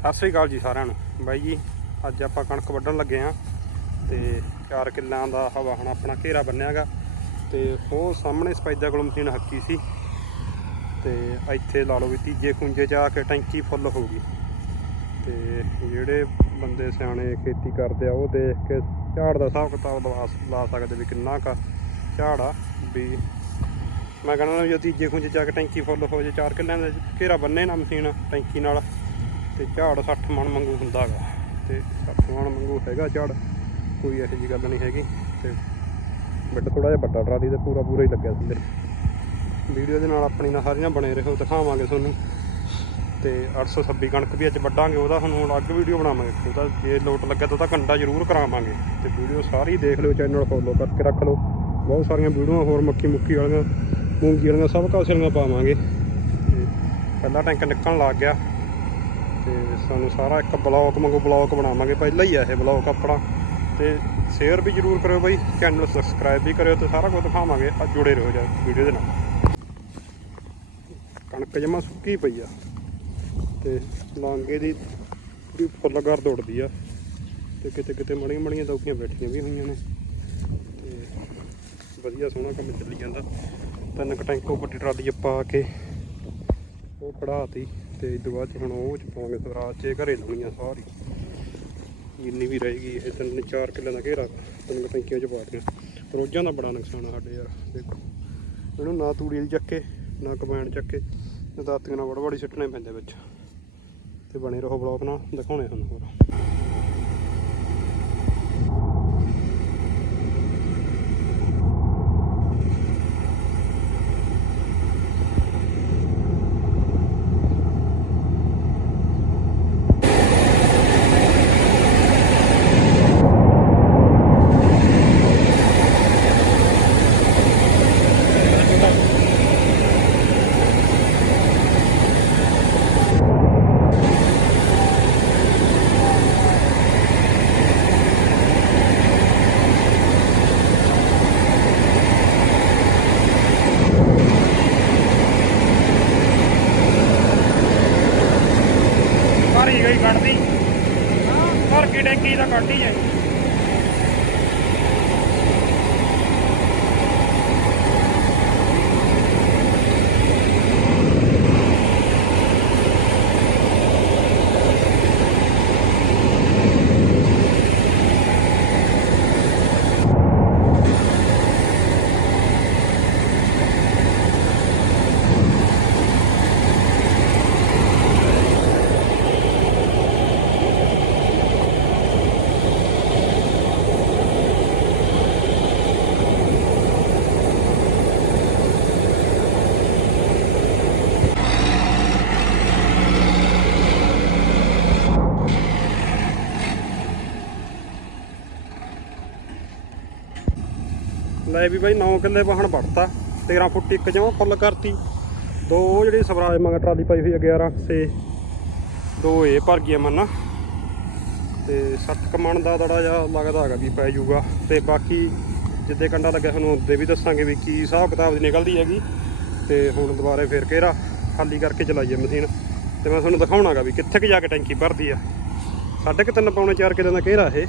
ਸਤਿ ਸ੍ਰੀ ਅਕਾਲ ਜੀ ਸਾਰਿਆਂ ਨੂੰ। ਬਾਈ ਜੀ, ਅੱਜ ਆਪਾਂ ਕਣਕ ਵੱਢਣ ਲੱਗੇ ਆ ਤੇ 4 ਕਿੱਲਾਂ ਦਾ ਹਵਾ ਹੁਣ ਆਪਣਾ ਘੇਰਾ ਬੰਨਿਆਗਾ ਤੇ ਉਹ ਸਾਹਮਣੇ ਸਪੈਦਾ ਕੋਲ ਮਸ਼ੀਨ ਹੱਕੀ ਸੀ ਤੇ ਇੱਥੇ ਲਾ ਲਓ ਵੀ ਤੀਜੇ ਖੁੰਝੇ 'ਚ ਆ ਕੇ ਟੈਂਕੀ ਫੁੱਲ ਹੋ ਗਈ। ਤੇ ਜਿਹੜੇ ਬੰਦੇ ਸਿਆਣੇ ਖੇਤੀ ਕਰਦੇ ਆ, ਉਹ ਦੇਖ ਕੇ ਝਾੜ ਦਾ ਹਿਸਾਬ ਕਿਤਾਬ ਲਵਾ ਲਾ ਸਕਦੇ ਵੀ ਕਿੰਨਾ ਕੁ ਝਾੜ ਆ ਵੀ ਮੈਂ ਕਹਿੰਦਾ ਜੇ ਤੀਜੇ ਖੁੰਝੇ 'ਚ ਆ ਕੇ ਟੈਂਕੀ ਫੁੱਲ ਹੋ ਜੇ 4 ਕਿੱਲਿਆਂ ਦਾ ਘੇਰਾ ਬੰਨੇ ਨਾ ਮਸ਼ੀਨ ਟੈਂਕੀ ਨਾਲ। ਤੇ ਝਾੜ 60 ਮਣ ਮੰਗੂ ਹੁੰਦਾ ਹੈਗਾ ਤੇ 60 ਮਣ ਮੰਗੂ ਹੈਗਾ ਝਾੜ, ਕੋਈ ਇਹੋ ਜਿਹੀ ਗੱਲ ਨਹੀਂ ਹੈਗੀ। ਤੇ ਬਿੱਟ ਥੋੜਾ ਜਿਹਾ ਵੱਡਾ ਟਰਾਲੀ ਤੇ ਪੂਰਾ ਪੂਰਾ ਹੀ ਲੱਗਿਆ ਥੱਲੇ ਵੀਡੀਓ ਦੇ ਨਾਲ ਆਪਣੀ ਨਾਲ ਸਾਰੀਆਂ ਬਣੇ ਰਹੋ, ਦਿਖਾਵਾਂਗੇ ਤੁਹਾਨੂੰ। ਤੇ 826 ਕਣਕ ਵੀ ਅੱਜ ਵੱਢਾਂਗੇ, ਉਹਦਾ ਤੁਹਾਨੂੰ ਅਲੱਗ ਵੀਡੀਓ ਬਣਾਵਾਂਗੇ। ਉਹਦਾ ਜੇ ਲੋਟ ਲੱਗਾ ਤਾਂ ਉਹਦਾ ਕੰਡਾ ਜ਼ਰੂਰ ਕਰਾਵਾਂਗੇ। ਤੇ ਵੀਡੀਓ ਸਾਰੀ ਦੇਖ ਲਿਓ, ਚੈਨਲ ਫੋਲੋ ਕਰਕੇ ਰੱਖ ਲਓ। ਬਹੁਤ ਸਾਰੀਆਂ ਵੀਡੀਓਆਂ, ਹੋਰ ਮੱਕੀ ਮੁੱਕੀ ਵਾਲੀਆਂ, ਮੂੰਗੀ ਵਾਲੀਆਂ, ਸਭ ਕਾਸੇ ਵਾਲੀਆਂ ਪਾਵਾਂਗੇ। ਤੇ ਪਹਿਲਾ ਟੈਂਕ ਨਿਕਲਣ ਲੱਗ ਗਿਆ। ਤੁਹਾਨੂੰ ਸਾਰਾ ਇੱਕ ਬਲੌਕ ਵਾਂਗੂ ਬਲੌਕ ਬਣਾਵਾਂਗੇ। ਪਹਿਲਾਂ ਹੀ ਆ ਇਹ ਬਲੌਕ ਆਪਣਾ। ਤੇ ਸ਼ੇਅਰ ਵੀ ਜਰੂਰ ਕਰਿਓ ਬਾਈ ਚੈਨਲ ਸਬਸਕ੍ਰਾਈਬ ਵੀ ਕਰਿਓ ਤੇ ਸਾਰਾ ਕੁਝ ਦਿਖਾਵਾਂਗੇ। ਆ ਜੁੜੇ ਰਹੋ ਜਾ ਵੀਡੀਓ ਦੇ ਨਾਲ। ਕਣਕ ਜਮਾ ਸੁੱਕੀ ਪਈ ਆ। ਤੇ ਲਾਂਗੇ ਦੀ ਪੂਰੀ ਫੁੱਲ ਘਰ ਦੌੜਦੀ ਆ। ਤੇ ਕਿਤੇ ਕਿਤੇ ਮੜੀਆਂ ਮੜੀਆਂ ਦੌਕੀਆਂ ਬੈਠੀਆਂ ਵੀ ਹੋਈਆਂ ਨੇ। ਤੇ ਵਧੀਆ ਸੋਹਣਾ ਕੰਮ ਚੱਲੀ ਜਾਂਦਾ। ਤਿੰਨ ਕੁ ਟੈਂਕੋ ਵੱਡੀ ਟਰਾਲੀ ਪਾ ਕੇ ਉਹ ਕਢਾਤੀ। ਤੇ ਇਸ ਤੋਂ ਬਾਅਦ 'ਚ ਹੁਣ ਉਹ ਚ ਪਾਵਾਂਗੇ ਸਵਰਾਜ 'ਚ ਘਰੇ ਲਾਉਣੀ ਆ ਸਾਰੀ। ਜਿੰਨੀ ਵੀ ਰਹੇਗੀ ਇਹ ਤਿੰਨ, ਚਾਰ ਕਿੱਲੇ ਦਾ ਘੇਰਾ ਤਿੰਨ ਕੁ ਟੈਂਕੀਆਂ 'ਚ ਪਾ ਦਿੱਤੀਆਂ ਰੋਜ਼ਾਂ ਦਾ ਬੜਾ ਨੁਕਸਾਨ ਆ ਸਾਡੇ ਯਾਰ, ਦੇਖੋ। ਇਹਨੂੰ ਨਾ ਤੂੜੀ ਵਾਲੀ ਚੱਕੇ, ਨਾ ਕਮੈਣ ਚੱਕੇ ਤੇ ਦਾਤੀਆਂ ਨਾਲ ਵੜਵੜੀ ਸਿੱਟਣੇ ਪੈਂਦੇ ਵਿੱਚ। ਤੇ ਬਣੇ ਰਹੋ ਬਲੌਗ ਨਾਲ, ਦਿਖਾਉਣੇ ਤੁਹਾਨੂੰ ਹੋਰ। ਭਰ ਕੇ ਟੈਂਕੀ ਲੈ ਵੀ ਬਾਈ 9 ਕਿੱਲੇ ਵਾਹਣ ਵੜਤਾ 13 ਫੁੱਟ ਇੱਕ ਜਮਾ ਫੁੱਲ ਕਰਤੀ। ਦੋ ਉਹ ਜਿਹੜੀ ਸਵਰਾਜ ਮੰਗ ਟਰਾਲੀ ਪਾਈ ਹੋਈ ਆ 11 ਤੇ ਦੋ ਇਹ ਭਰ ਗਈਆਂ ਮੰਨ। ਤੇ 60 ਕਮਣ ਦਾ ਦੜਾ ਜਿਹਾ ਲੱਗਦਾ ਹੈਗਾ ਵੀ ਪੈ ਜਾਊਗਾ। ਤੇ ਬਾਕੀ ਜਿੱਦੇ ਕੰਡਾ ਲੱਗਿਆ ਤੁਹਾਨੂੰ ਉਹਦੇ ਵੀ ਦੱਸਾਂਗੇ ਵੀ ਕੀ ਹਿਸਾਬ ਕਿਤਾਬ ਦੀ ਨਿਕਲਦੀ ਹੈਗੀ। ਤੇ ਹੁਣ ਦੁਬਾਰੇ ਫੇਰ ਘੇਰਾ ਖਾਲੀ ਕਰਕੇ ਚਲਾਈਏ ਮਸ਼ੀਨ। ਤੇ ਮੈਂ ਤੁਹਾਨੂੰ ਦਿਖਾਉਣਾਗਾ ਵੀ ਕਿੱਥੇ ਕਿ ਜਾ ਕੇ ਟੈਂਕੀ ਭਰਦੀ ਆ। ਸਾਢੇ ਕੁ ਤਿੰਨ ਪੌਣੇ 4 ਕਿੱਲੇ ਦਾ ਘੇਰਾ ਇਹ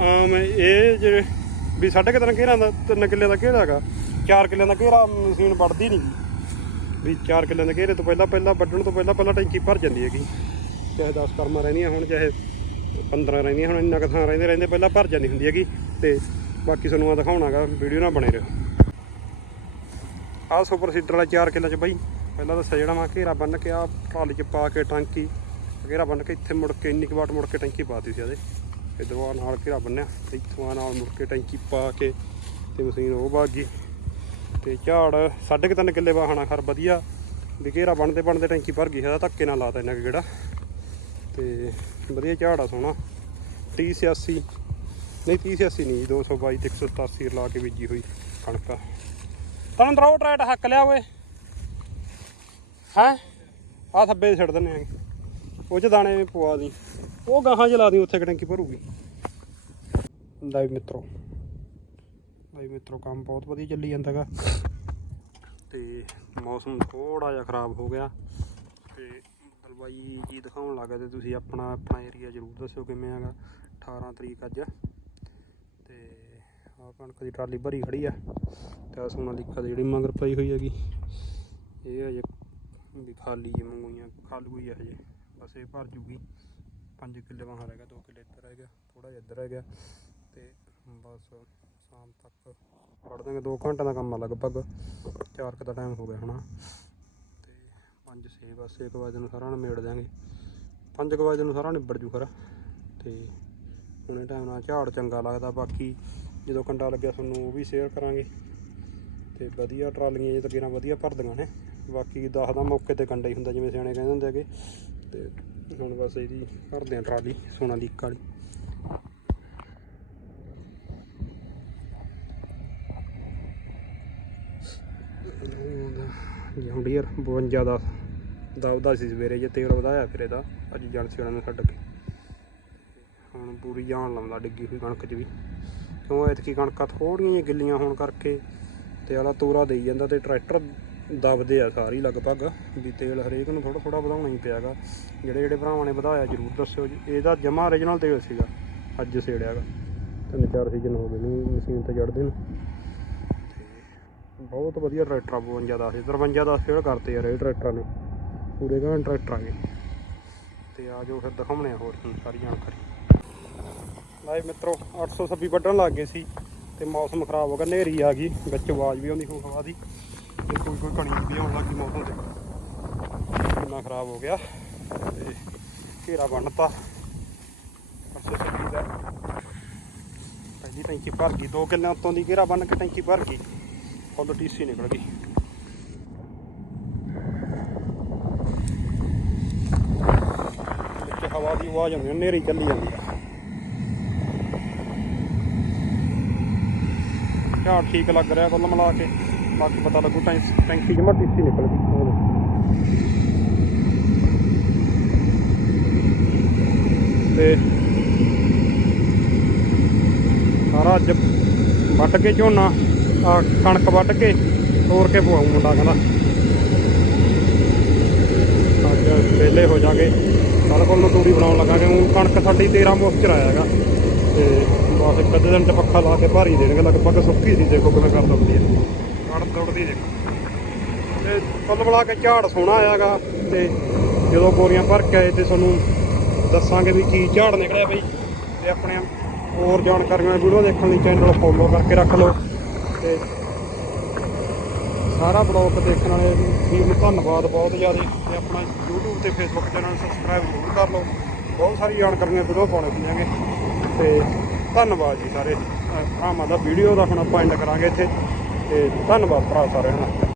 ਆਮ ਇਹ ਜਿਹੜੇ ਵੀ ਸਾਢੇ ਕੁ ਤਿੰਨ ਘੇਰਾ ਦਾ, ਤਿੰਨ ਕਿੱਲੇ ਦਾ ਘੇਰਾ ਹੈਗਾ। 4 ਕਿੱਲਿਆਂ ਦਾ ਘੇਰਾ ਮਸ਼ੀਨ ਵੱਢਦੀ ਨਹੀਂ ਵੀ 4 ਕਿੱਲਿਆਂ ਦੇ ਘੇਰੇ ਤੋਂ ਪਹਿਲਾਂ ਪਹਿਲਾਂ ਵੱਢਣ ਤੋਂ ਪਹਿਲਾਂ ਪਹਿਲਾਂ ਟੈਂਕੀ ਭਰ ਜਾਂਦੀ ਹੈਗੀ। ਚਾਹੇ 10 ਕਰਮਾਂ ਰਹਿੰਦੀਆਂ ਹੁਣ, ਚਾਹੇ 15 ਰਹਿੰਦੀਆਂ ਹੁਣ, ਇੰਨਾ ਕੁ ਥਾਂ ਰਹਿੰਦੇ ਰਹਿੰਦੇ ਪਹਿਲਾਂ ਭਰ ਜਾਂਦੀ ਹੁੰਦੀ ਹੈਗੀ। ਤੇ ਬਾਕੀ ਤੁਹਾਨੂੰ ਆ ਦਿਖਾਉਣਾਗਾ ਵੀਡੀਓ ਨਾਲ ਬਣੇ ਰਹੋ। ਆਹ ਸੁਪਰ ਸੀਡਰ ਵਾਲਾ 4 ਕਿੱਲੇ ਚ ਬਾਈ, ਪਹਿਲਾਂ ਦੱਸਿਆ ਜਿਹੜਾ ਮੈਂ ਘੇਰਾ ਬੰਨ ਕੇ ਆ ਟਰਾਲੀ ਚ ਪਾ ਕੇ ਟਾਂਕੀ, ਘੇਰਾ ਬੰਨ ਕੇ ਇੱਥੇ ਮੁੜ ਕੇ ਇੰਨੀ ਕੁ ਵਾਟ ਮੁੜ ਕੇ ਟੈਂਕੀ ਪਾਤੀ ਸੀ ਇਹਦੇ ਇਧਰੋਂ ਆ ਨਾਲ ਘੇਰਾ ਬੰਨਿਆ ਤੇ ਇੱਥੋਂ ਨਾਲ ਮੁੜ ਕੇ ਟੈਂਕੀ ਪਾ ਕੇ ਤੇ ਮਸ਼ੀਨ ਉਹ ਵਗ ਗਈ। ਤੇ ਝਾੜ, ਸਾਢੇ ਕੁ ਤਿੰਨ ਕਿੱਲੇ ਵਾਹਣਾ ਖਰ ਵਧੀਆ, ਵੀ ਘੇਰਾ ਬਣਦੇ ਬਣਦੇ ਟੈਂਕੀ ਭਰ ਗਈ ਹੈ ਧੱਕੇ ਨਾਲ ਲਾਤਾ ਇਹਨਾਂ ਕਿਹੜਾ। ਤੇ ਵਧੀਆ ਝਾੜ ਆ ਸੋਹਣਾ। 30 86 ਨਹੀਂ 30 86 ਨਹੀਂ 222 ਤੇ 187 ਲਾ ਕੇ ਬੀਜੀ ਹੋਈ ਕਣਕ। ਤਾਂ ਦਰੋ ਉਹ ਟਰੈਟ ਹੱਕ ਲਿਆ ਓਏ। ਹੈ? ਆ ਥੱਬੇ ਛੱਡ ਦਿੰਨੇ ਆ ਉਹ ਚ ਦਾਣੇ ਵੀ ਪਵਾ ਦੀ। ਉਹ ਗਾਹਾਂ ਚ ਲਾ ਦੀ ਉੱਥੇ ਕਿ ਟੈਂਕੀ ਭਰੂਗੀ। ਲੈ ਵੀ ਮਿੱਤਰੋ। ਲੈ ਵੀ ਮਿੱਤਰੋ, ਕੰਮ ਬਹੁਤ ਵਧੀਆ ਚੱਲੀ ਜਾਂਦਾਗਾ ਤੇ ਮੌਸਮ ਥੋੜਾ ਜਿਹਾ ਖਰਾਬ ਹੋ ਗਿਆ। ਤੇ ਚਲ ਬਾਈ ਜੀ ਦਿਖਾਉਣ ਲੱਗਾ ਤੇ ਤੁਸੀਂ ਆਪਣਾ ਆਪਣਾ ਏਰੀਆ ਜ਼ਰੂਰ ਦੱਸਿਓ ਕਿਵੇਂ ਹੈਗਾ 18 ਤਰੀਕ ਅੱਜ। ਤੇ ਆਹ ਕਣਕ ਦੀ ਟਰਾਲੀ ਭਰੀ ਖੜੀ ਆ। ਤੇ ਆਹ ਸੋਨਾਲੀਕਾ ਦੀ ਜਿਹੜੀ ਮਗਰ ਪਈ ਹੋਈ ਹੈਗੀ। ਇਹ ਹਜੇ ਵੀ ਖਾਲੀ ਜੇ ਮੰਗੂਈਆਂ ਖਾਲੂ ਹੀ ਆ ਹਜੇ। ਬਸ ਇਹ ਭਰ ਜੂਗੀ। 5 ਕਿੱਲੇ ਵਾਂ ਰਹਿ ਗਿਆ 2 ਕਿੱਲੇ ਇੱਧਰ ਰਹਿ ਗਿਆ ਥੋੜਾ ਜਿਹਾ ਇੱਧਰ ਰਹਿ ਗਿਆ ਤੇ ਬਸ ਸ਼ਾਮ ਤੱਕ ਪੜ ਦਾਂਗੇ 2 ਘੰਟੇ ਦਾ ਕੰਮ ਆ ਲਗਭਗ 4 ਕੁ ਦਾ ਟਾਈਮ ਹੋ ਗਿਆ ਹਨਾ ਤੇ 5 6 ਬਸ 1 ਵਜੇ ਨੂੰ ਸਾਰਾ ਨਿਬੇੜ ਦਿਆਂਗੇ 5 ਕੁ ਵਜੇ ਨੂੰ ਸਾਰਾ ਨਿਬੜ ਜੂ ਖਰਾ। ਤੇ ਹੁਣੇ ਟਾਈਮ ਨਾਲ ਝਾੜ ਚੰਗਾ ਲੱਗਦਾ, ਬਾਕੀ ਜਦੋਂ ਕੰਡਾ ਲੱਗਿਆ ਤੁਹਾਨੂੰ ਉਹ ਵੀ ਸ਼ੇਅਰ ਕਰਾਂਗੇ। ਤੇ ਵਧੀਆ ਟਰਾਲੀਆਂ ਜੇ ਤੱਕ ਵਧੀਆ ਭਰਦੀਆਂ ਨੇ। ਬਾਕੀ ਦੱਸਦਾ ਮੌਕੇ ਤੇ ਕੰਡਾ ਹੀ ਹੁੰਦਾ, ਜਿਵੇਂ ਸਿਆਣੇ ਕਹਿੰਦੇ ਹੁੰਦੇ ਹੈਗੇ। ਤੇ ਹੁਣ ਬਸ ਇਹਦੀ ਭਰਦੇ ਆ ਟਰਾਲੀ ਸੋਨਾਲੀਕਾ ਵਾਲੀ। ਜੌਂਡੀਅਰ 52 ਦਾ ਦਬਦਾ ਸੀ ਸਵੇਰੇ ਜੇ ਤੇਲ ਵਧਾਇਆ ਫਿਰ ਇਹਦਾ, ਅੱਜ ਏਜੰਸੀ ਵਾਲਿਆਂ ਨੇ ਛੱਡ ਕੇ। ਹੁਣ ਪੂਰੀ ਜਾਨ ਲਾਉਂਦਾ ਡਿੱਗੀ ਹੋਈ ਕਣਕ 'ਚ ਵੀ। ਕਿਉਂ ਐਤਕੀ ਕਣਕਾਂ ਥੋੜੀਆਂ ਜਿਹੀਆਂ ਗਿੱਲੀਆਂ ਹੋਣ ਕਰਕੇ ਤੇ ਵਾਲਾ ਤੋਰਾ ਦੇਈ ਜਾਂਦਾ ਤੇ ਟਰੈਕਟਰ ਦਬਦੇ ਆ ਸਾਰੀ ਲਗਭਗ, ਵੀ ਤੇਲ ਹਰੇਕ ਨੂੰ ਥੋੜਾ ਥੋੜਾ ਵਧਾਉਣਾ ਹੀ ਪਿਆਗਾ। ਜਿਹੜੇ ਜਿਹੜੇ ਭਰਾਵਾਂ ਨੇ ਵਧਾਇਆ, ਜ਼ਰੂਰ ਦੱਸਿਓ ਜੀ। ਇਹਦਾ ਜਮਾ origignal ਤੇਲ ਸੀਗਾ, ਅੱਜ ਸੇੜਿਆਗਾ। ਤਿੰਨ ਚਾਰ ਸੀਜ਼ਨ ਹੋ ਗਏ ਨੂੰ, ਮਸ਼ੀਨ ਤੇ ਚੜਦੇ ਨੂੰ। ਤੇ ਬਹੁਤ ਵਧੀਆ ਟਰੈਕਟਰ ਆ 52 ਦਾ ਸੀ 53 ਦਾ ਫੇਰ ਕਰਤੇ ਯਾਰ ਇਹ ਟਰੈਕਟਰਾਂ ਨੇ। ਪੂਰੇ ਘੰਟੇ ਟਰੈਕਟਰ ਆ ਗਏ ਤੇ ਆ ਜਾਓ ਫਿਰ ਦਿਖਾਉਣੇ ਆ ਹੋਰ ਕੀ ਸਾਰੀ ਜਾਣਕਾਰੀ। ਲਾਈਵ ਮਿੱਤਰੋ 826 ਵੱਢਣ ਲੱਗ ਗਏ ਸੀ, ਤੇ ਮੌਸਮ ਖਰਾਬ ਹੋ ਗਿਆ, ਹਨੇਰੀ ਆ ਗਈ, ਵਿੱਚ ਆਵਾਜ਼ ਵੀ ਆਉਂਦੀ ਹਵਾ ਦੀ। ਤੇ ਕੋਈ ਕੋਈ ਕਣੀ ਵੀ ਆਉਣ ਲੱਗੀ ਮੌਸਮ ਤੇ। ਕਿੰਨਾ ਖਰਾਬ ਹੋ ਗਿਆ ਤੇ ਘੇਰਾ ਬੰਨਤਾ 826 ਦਾ। ਪਹਿਲੀ ਟੈਂਕੀ ਭਰ ਗਈ 2 ਕਿੱਲੇ ਉੱਤੋਂ ਦੀ ਘੇਰਾ ਬੰਨ ਕੇ ਟੈਂਕੀ ਭਰ ਗਈ। ਫੁੱਲ ਟੀਸੀ ਨਿਕਲ ਗਈ। ਵਿੱਚ ਹਵਾ ਦੀ ਆਵਾਜ਼ ਆਉਂਦੀ ਹਨੇਰੀ ਚੱਲੀ ਜਾਂਦੀ ਆ। ਝਾੜ ਠੀਕ ਲੱਗ ਰਿਹਾ ਕੁੱਲ ਮਿਲਾ ਕੇ। ਬਾਕੀ ਪਤਾ ਲੱਗੂ ਟੈਂ ਟੈਂਕੀ ਜਮਾ ਟੀਸੀ ਨਿਕਲ ਗਈ। ਤੇ ਸਾਰਾ ਅੱਜ ਵੱਢ ਕੇ ਝੋਨਾ, ਆ ਕਣਕ ਵੱਢ ਕੇ ਤੋਰ ਕੇ ਪਵਾਉ ਮੁੰਡਾ ਕਹਿੰਦਾ। ਅੱਜ ਵੇਲੇ ਹੋ ਜਾਗੇ। ਕੱਲ ਕੋਲ ਨੂੰ ਤੂੜੀ ਬਣਾਉਣ ਲੱਗਾਂਗੇ ਹੁਣ ਕਣਕ ਸਾਡੀ 13 ਮੋਸਚਰ ਆਇਆ ਹੈਗਾ। ਤੇ ਬਸ ਇੱਕ ਅੱਧੇ ਦਿਨ ਚ ਪੱਖਾ ਲਾ ਕੇ ਭਾਰੀ ਦੇਣਗੇ, ਲਗਭਗ ਸੁੱਕੀ ਸੀ, ਦੇਖੋ ਕਿਵੇਂ ਕਰ ਦਿੰਦੀ ਹੈ। ਕਣਕ ਦੌੜਦੀ ਦੇਖੋ। ਤੇ ਕੁੱਲ ਮਿਲਾ ਕੇ ਝਾੜ ਸੋਹਣਾ ਆਇਆਗਾ ਤੇ ਜਦੋਂ ਬੋਰੀਆਂ ਭਰ ਕੇ ਆਏ ਤੇ ਤੁਹਾਨੂੰ ਦੱਸਾਂਗੇ ਵੀ ਕੀ ਝਾੜ ਨਿਕਲਿਆ ਬਈ। ਤੇ ਆਪਣੇ ਹੋਰ ਜਾਣਕਾਰੀਆਂ ਵੀਡੀਓ ਦੇਖਣ ਲਈ ਚੈਨਲ ਫੋਲੋ ਕਰਕੇ ਰੱਖ ਲਓ। ਤੇ ਸਾਰਾ ਬਲੌਗ ਦੇਖਣ ਵਾਲੇ ਵੀਰ ਨੂੰ ਧੰਨਵਾਦ ਬਹੁਤ ਜ਼ਿਆਦਾ। ਤੇ ਆਪਣਾ YouTube ਤੇ Facebook ਚੈਨਲ ਸਬਸਕ੍ਰਾਈਬ ਜ਼ਰੂਰ ਕਰ ਲਓ। ਬਹੁਤ ਸਾਰੀ ਜਾਣਕਾਰੀਆਂ ਵੀਡੀਓ ਪਾਉਣੇ ਪਈਆਂਗੇ ਤੇ ਧੰਨਵਾਦ ਜੀ ਸਾਰੇ। ਅਹ ਭਰਾਵਾਂ ਦਾ ਵੀਡੀਓ ਦਾ ਹੁਣ ਆਪਾਂ ਐਂਡ ਕਰਾਂਗੇ ਇੱਥੇ। ਤੇ ਧੰਨਵਾਦ ਭਰਾ ਸਾਰਿਆਂ ਦਾ।